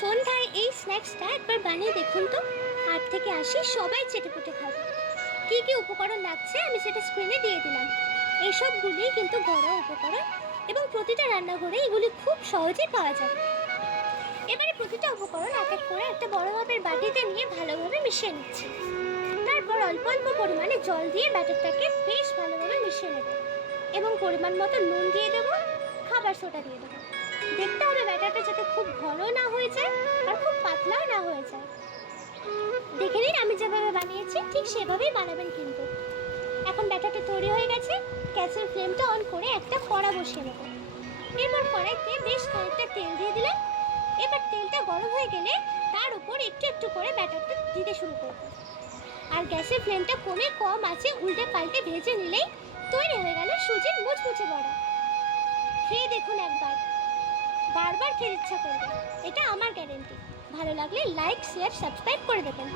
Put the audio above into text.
সন্ধ্যায় এই স্ন্যাক্সটা একবার বানিয়ে দেখুন তো। হাট থেকে আসি সবাই চেটেপুটে খাবে। কী কী উপকরণ লাগছে আমি সেটা স্ক্রিনে দিয়ে দিলাম। এইসবগুলি কিন্তু ঘরোয়া উপকরণ এবং প্রতিটা রান্নাঘরে এগুলি খুব সহজেই পাওয়া যায়। এবারে প্রতিটা উপকরণ এক এক করে একটা বড় মাপের বাটিতে নিয়ে ভালোভাবে মিশিয়ে নিচ্ছি। তারপর অল্প অল্প পরিমাণে জল দিয়ে ব্যাটারটাকে বেশ ভালোভাবে মিশিয়ে নেব। এবং পরিমাণ মতো নুন দিয়ে দেবো, খাবার সোডা দিয়ে দেবো। দেখতে খুব ঘন না হয়ে যায় আর খুব পাতলাও না হয়ে যায় দেখে নিন আমি যেভাবে বানিয়েছি, ঠিক সেভাবেই বানাবেন কিন্তু। এখন ব্যাটারটা তৈরি হয়ে গেছে, গ্যাসের ফ্লেমটা অন করে একটা কড়া বসিয়ে নেব। এরপর কড়াইতে বেশ খানিকটা তেল দিয়ে দিলাম। এবার তেলটা গরম হয়ে গেলে তার উপর একটু একটু করে ব্যাটারটা দিতে শুরু করব। আর গ্যাসের ফ্লেমটা কমে কম আছে, উল্টে পাল্টে ভেজে নিলেই তৈরি হয়ে গেল সুজির মুচমুচে বড়া। খেয়ে দেখুন একবার। বারবার খেতে ইচ্ছা করবে এটা আমার গ্যারেন্টি ভালো লাগলে লাইক শেয়ার সাবস্ক্রাইব করে দেবেন।